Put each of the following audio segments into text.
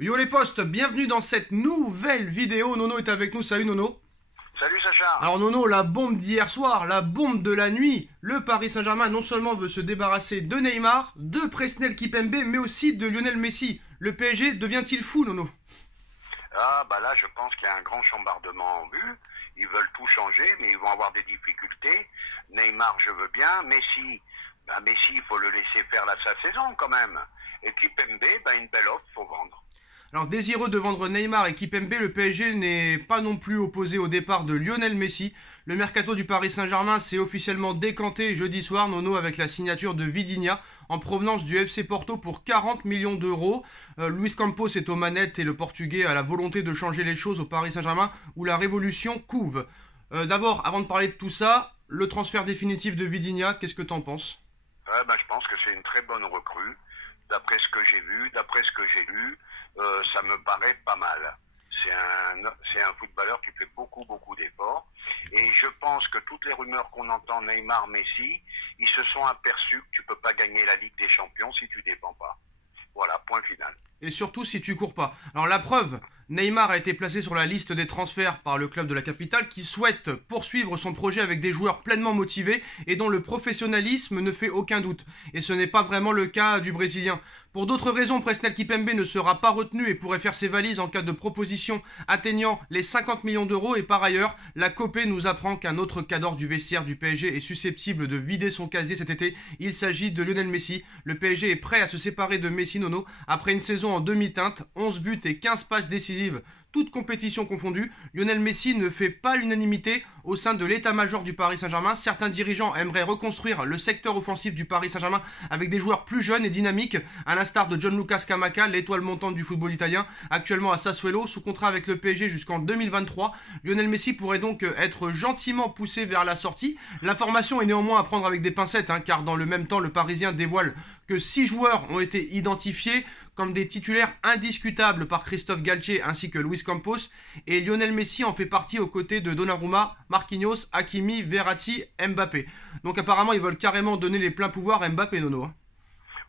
Yo les potes, bienvenue dans cette nouvelle vidéo. Nono est avec nous, salut Nono. Salut Sacha. Alors Nono, la bombe d'hier soir, la bombe de la nuit. Le Paris Saint-Germain non seulement veut se débarrasser de Neymar, de Presnel Kimpembe, mais aussi de Lionel Messi. Le PSG devient-il fou, Nono? Ah bah là je pense qu'il y a un grand chambardement en vue. Ils veulent tout changer mais ils vont avoir des difficultés. Neymar je veux bien, Messi, Messi il faut le laisser faire sa saison quand même. Et Kimpembe, une belle offre, faut vendre. Alors désireux de vendre Neymar et Kimpembe, le PSG n'est pas non plus opposé au départ de Lionel Messi. Le mercato du Paris Saint-Germain s'est officiellement décanté jeudi soir, Nono, avec la signature de Vitinha en provenance du FC Porto pour 40 millions d'euros. Luis Campos est aux manettes et le Portugais a la volonté de changer les choses au Paris Saint-Germain où la révolution couve. D'abord, avant de parler de tout ça, le transfert définitif de Vitinha, qu'est-ce que t'en penses? Je pense que c'est une très bonne recrue. D'après ce que j'ai vu, d'après ce que j'ai lu, ça me paraît pas mal. C'est un footballeur qui fait beaucoup d'efforts. Et je pense que toutes les rumeurs qu'on entend Neymar, Messi, ils se sont aperçus que tu peux pas gagner la Ligue des Champions si tu défends pas. Voilà, point final. Et surtout si tu cours pas. Alors la preuve, Neymar a été placé sur la liste des transferts par le club de la capitale qui souhaite poursuivre son projet avec des joueurs pleinement motivés et dont le professionnalisme ne fait aucun doute. Et ce n'est pas vraiment le cas du Brésilien. Pour d'autres raisons, Presnel Kimpembe ne sera pas retenu et pourrait faire ses valises en cas de proposition atteignant les 50 millions d'euros. Et par ailleurs, la Copé nous apprend qu'un autre cadre du vestiaire du PSG est susceptible de vider son casier cet été. Il s'agit de Lionel Messi. Le PSG est prêt à se séparer de Messi, Nono, après une saison en demi-teinte, 11 buts et 15 passes décisives, toutes compétitions confondues. Lionel Messi ne fait pas l'unanimité au sein de l'état-major du Paris Saint-Germain. Certains dirigeants aimeraient reconstruire le secteur offensif du Paris Saint-Germain avec des joueurs plus jeunes et dynamiques, à l'instar de Gianluca Scamacca, l'étoile montante du football italien, actuellement à Sassuolo, sous contrat avec le PSG jusqu'en 2023. Lionel Messi pourrait donc être gentiment poussé vers la sortie. L'information est néanmoins à prendre avec des pincettes, car dans le même temps, le Parisien dévoile que 6 joueurs ont été identifiés comme des titulaires indiscutables par Christophe Galtier ainsi que Luis Campos, et Lionel Messi en fait partie aux côtés de Donnarumma, Marquinhos, Hakimi, Verratti, Mbappé. Donc apparemment ils veulent carrément donner les pleins pouvoirs à Mbappé, Nono.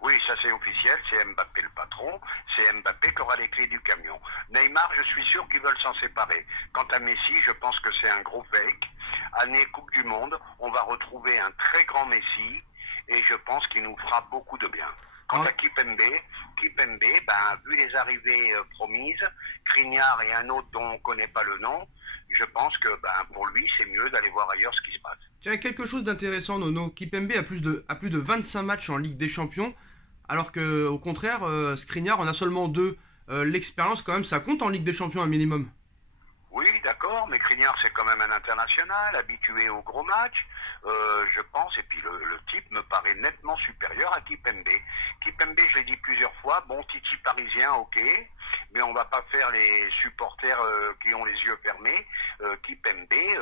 Oui, ça c'est officiel, c'est Mbappé le patron, c'est Mbappé qui aura les clés du camion. Neymar, je suis sûr qu'ils veulent s'en séparer. Quant à Messi, je pense que c'est un gros fake. Année Coupe du Monde, on va retrouver un très grand Messi et je pense qu'il nous fera beaucoup de bien. Quant à Kimpembe, vu les arrivées promises, Skriniar et un autre dont on ne connaît pas le nom, je pense que pour lui, c'est mieux d'aller voir ailleurs ce qui se passe. Tiens, quelque chose d'intéressant, Nono. Kimpembe a plus de 25 matchs en Ligue des Champions, alors que au contraire, Skriniar en a seulement 2. L'expérience, quand même, ça compte en Ligue des Champions un minimum. Oui, d'accord, mais Skriniar c'est quand même un international, habitué aux gros matchs, je pense, et puis le type me paraît nettement supérieur à Kimpembe. Kimpembe, je l'ai dit plusieurs fois, bon, titi parisien, ok, mais on va pas faire les supporters qui ont les yeux fermés. Kimpembe,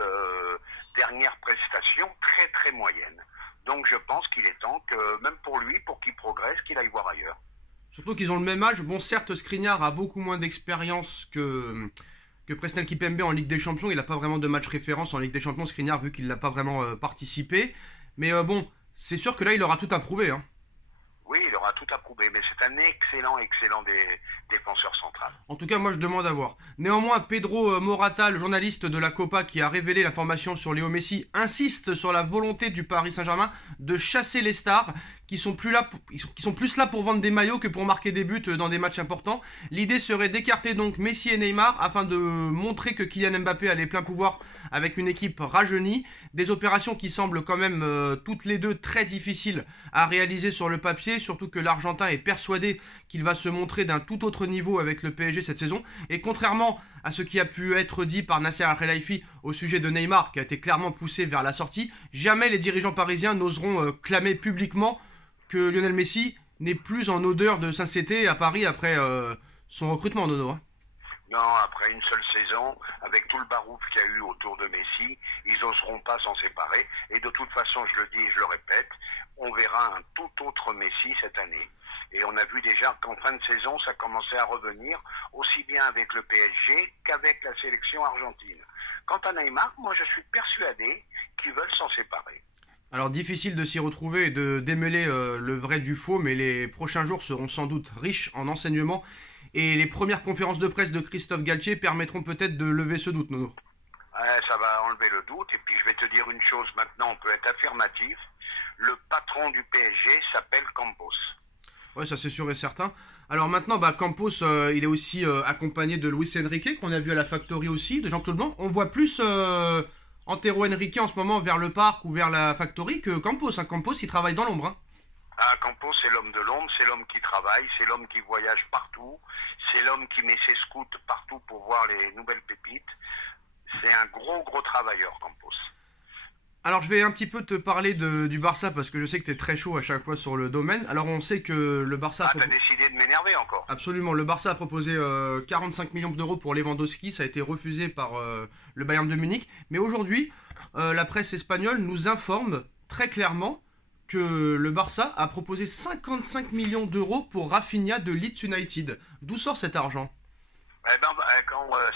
dernière prestation très moyenne. Donc je pense qu'il est temps que, même pour lui, pour qu'il progresse, qu'il aille voir ailleurs. Surtout qu'ils ont le même âge. Bon, certes, Skriniar a beaucoup moins d'expérience que Presnel Kimpembe en Ligue des Champions. Il n'a pas vraiment de match référence en Ligue des Champions, Skriniar, vu qu'il n'a pas vraiment participé. Mais bon, c'est sûr que là, il aura tout à prouver. Oui, il aura tout à prouver, mais c'est un excellent défenseur central. En tout cas, moi, je demande à voir. Néanmoins, Pedro Morata, le journaliste de la Copa qui a révélé l'information sur Léo Messi, insiste sur la volonté du Paris Saint-Germain de chasser les stars qui sont plus là pour vendre des maillots que pour marquer des buts dans des matchs importants. L'idée serait d'écarter donc Messi et Neymar afin de montrer que Kylian Mbappé a les pleins pouvoirs avec une équipe rajeunie. Des opérations qui semblent quand même toutes les deux très difficiles à réaliser sur le papier, surtout que l'Argentin est persuadé qu'il va se montrer d'un tout autre niveau avec le PSG cette saison. Et contrairement à ce qui a pu être dit par Nasser Al-Khelaifi au sujet de Neymar, qui a été clairement poussé vers la sortie, jamais les dirigeants parisiens n'oseront clamer publiquement que Lionel Messi n'est plus en odeur de sainteté à Paris après son recrutement, Nono. Non, après une seule saison, avec tout le barouf qu'il y a eu autour de Messi, ils n'oseront pas s'en séparer. Et de toute façon, je le dis et je le répète, on verra un tout autre Messi cette année. Et on a vu déjà qu'en fin de saison, ça commençait à revenir, aussi bien avec le PSG qu'avec la sélection argentine. Quant à Neymar, moi je suis persuadé qu'ils veulent s'en séparer. Alors difficile de s'y retrouver et de démêler le vrai du faux, mais les prochains jours seront sans doute riches en enseignements et les premières conférences de presse de Christophe Galtier permettront peut-être de lever ce doute, Nono. Ouais, ça va enlever le doute. Et puis je vais te dire une chose maintenant, on peut être affirmatif. Le patron du PSG s'appelle Campos. Ouais, ça c'est sûr et certain. Alors maintenant, Campos, il est aussi accompagné de Luis Enrique, qu'on a vu à la Factory aussi, de Jean-Claude Blanc. On voit plus Antero Henrique en ce moment vers le parc ou vers la Factory que Campos. Hein. Campos, il travaille dans l'ombre. Hein. Ah, Campos, c'est l'homme de l'ombre, c'est l'homme qui travaille, c'est l'homme qui voyage partout, c'est l'homme qui met ses scouts partout pour voir les nouvelles pépites. C'est un gros, gros travailleur, Campos. Alors je vais un petit peu te parler du Barça parce que je sais que tu es très chaud à chaque fois sur le domaine. Alors on sait que le Barça... Ah, t'as décidé de m'énerver encore. Absolument, le Barça a proposé 45 millions d'euros pour Lewandowski, ça a été refusé par le Bayern de Munich. Mais aujourd'hui, la presse espagnole nous informe très clairement que le Barça a proposé 55 millions d'euros pour Rafinha de Leeds United. D'où sort cet argent? Eh ben,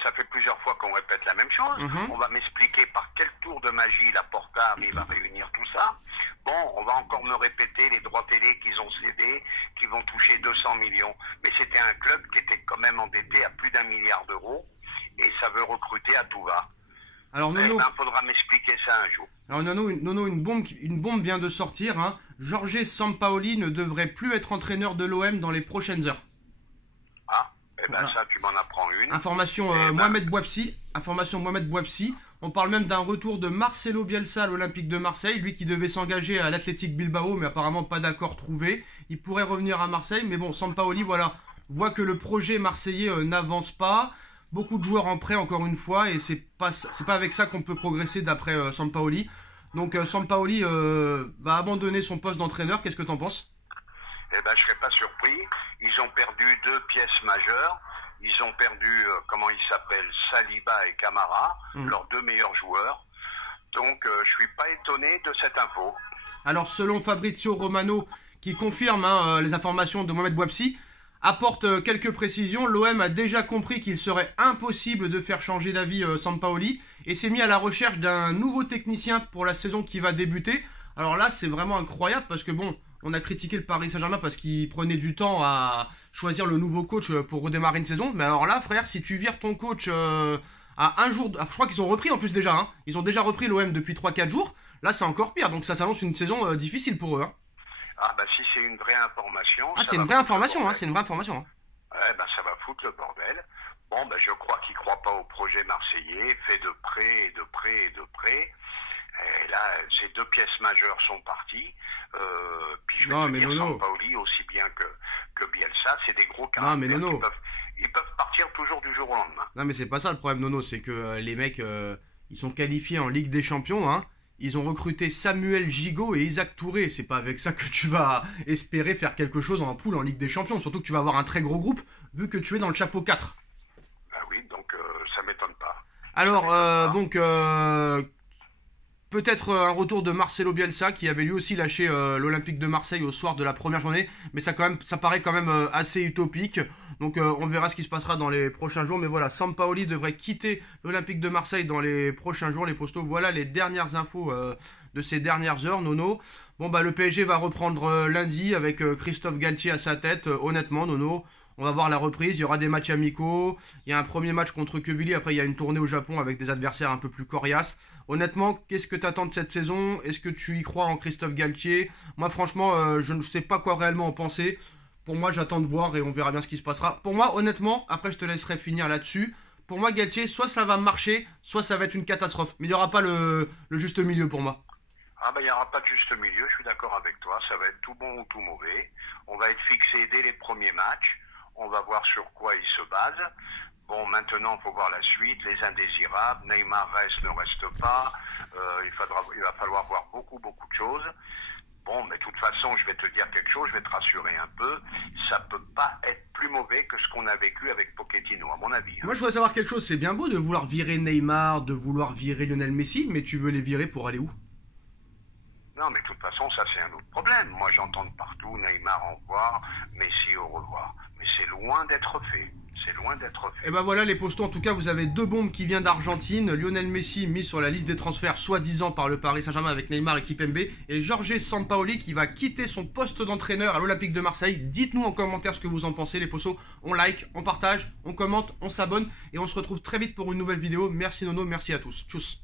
ça fait plusieurs fois qu'on répète la même chose. On va m'expliquer par quel tour de magie la Porta arrive à réunir tout ça. Bon, on va encore me répéter les droits télé qu'ils ont cédés, qui vont toucher 200 millions. Mais c'était un club qui était quand même endetté à plus d'1 milliard d'euros et ça veut recruter à tout va. Alors Nono, faudra m'expliquer ça un jour. alors Nono, une bombe vient de sortir. Hein. Jorge Sampaoli ne devrait plus être entraîneur de l'OM dans les prochaines heures. Ah, Voilà. ça tu m'en apprends une. Information Mohamed Bouafsi. On parle même d'un retour de Marcelo Bielsa à l'Olympique de Marseille, lui qui devait s'engager à l'Athletic Bilbao, mais apparemment pas d'accord trouvé. Il pourrait revenir à Marseille, mais bon, Sampaoli, voilà, voit que le projet marseillais n'avance pas. Beaucoup de joueurs en prêt, encore une fois, et c'est pas avec ça qu'on peut progresser d'après Sampaoli. Donc Sampaoli va abandonner son poste d'entraîneur. Qu'est-ce que t'en penses? Eh ben, je serais pas surpris. Ils ont perdu deux pièces majeures. Ils ont perdu, comment ils s'appellent, Saliba et Camara, leurs deux meilleurs joueurs. Donc, je suis pas étonné de cette info. Alors, selon Fabrizio Romano, qui confirme les informations de Mohamed Bouafsi, apporte quelques précisions. L'OM a déjà compris qu'il serait impossible de faire changer d'avis Sampaoli et s'est mis à la recherche d'un nouveau technicien pour la saison qui va débuter. Alors là, c'est vraiment incroyable parce que bon, on a critiqué le Paris Saint-Germain parce qu'il prenait du temps à choisir le nouveau coach pour redémarrer une saison. Mais alors là, frère, si tu vires ton coach à un jour... Je crois qu'ils ont repris en plus déjà. Hein. Ils ont déjà repris l'OM depuis 3-4 jours. Là, c'est encore pire. Donc ça s'annonce une saison difficile pour eux. Hein. Ah bah si c'est une vraie information... Ah, c'est une vraie information. Hein, c'est une vraie information. Hein. Ouais, bah ça va foutre le bordel. Bon, bah je crois qu'il ne croit pas au projet marseillais, fait de près et de près et de près. Et là, ces deux pièces majeures sont parties. Puis je vais te dire, Sampaoli, aussi bien que Bielsa, c'est des gros caractères. Non, mais Nono. Ils peuvent partir toujours du jour au lendemain. Non, mais c'est pas ça le problème, Nono. C'est que les mecs, ils sont qualifiés en Ligue des Champions. Hein. Ils ont recruté Samuel Gigot et Isaac Touré. C'est pas avec ça que tu vas espérer faire quelque chose en poule en Ligue des Champions. Surtout que tu vas avoir un très gros groupe, vu que tu es dans le chapeau 4. Bah oui, donc ça m'étonne pas. Alors, peut-être un retour de Marcelo Bielsa qui avait lui aussi lâché l'Olympique de Marseille au soir de la première journée, mais ça paraît quand même assez utopique. Donc on verra ce qui se passera dans les prochains jours. Mais voilà, Sampaoli devrait quitter l'Olympique de Marseille dans les prochains jours, les postos. Voilà les dernières infos de ces dernières heures, Nono. Bon le PSG va reprendre lundi avec Christophe Galtier à sa tête. Honnêtement, Nono, on va voir la reprise, il y aura des matchs amicaux, il y a un premier match contre Quevilly, après il y a une tournée au Japon avec des adversaires un peu plus coriaces. Honnêtement, qu'est-ce que tu attends de cette saison? Est-ce que tu y crois en Christophe Galtier? Moi franchement, je ne sais pas quoi réellement en penser. Pour moi, j'attends de voir et on verra bien ce qui se passera. Pour moi, honnêtement, après je te laisserai finir là-dessus. Pour moi, Galtier, soit ça va marcher, soit ça va être une catastrophe. Mais il n'y aura pas le juste milieu pour moi. Ah il n'y aura pas de juste milieu, je suis d'accord avec toi. Ça va être tout bon ou tout mauvais. On va être fixé dès les premiers matchs. On va voir sur quoi il se base. Bon, maintenant, il faut voir la suite, les indésirables. Neymar reste, ne reste pas. Il va falloir voir beaucoup de choses. Bon, mais de toute façon, je vais te dire quelque chose, je vais te rassurer un peu. Ça peut pas être plus mauvais que ce qu'on a vécu avec Pochettino, à mon avis. Moi, je voudrais savoir quelque chose. C'est bien beau de vouloir virer Neymar, de vouloir virer Lionel Messi, mais tu veux les virer pour aller où? Non, mais de toute façon, ça c'est un autre problème. Moi, j'entends de partout Neymar au revoir, Messi au revoir. Mais c'est loin d'être fait. C'est loin d'être fait. Et ben voilà les postos, en tout cas vous avez deux bombes qui viennent d'Argentine, Lionel Messi mis sur la liste des transferts soi-disant par le Paris Saint-Germain avec Neymar et Kimpembe, et Jorge Sampaoli qui va quitter son poste d'entraîneur à l'Olympique de Marseille. Dites-nous en commentaire ce que vous en pensez les postos, on like, on partage, on commente, on s'abonne et on se retrouve très vite pour une nouvelle vidéo. Merci Nono, merci à tous, tchuss.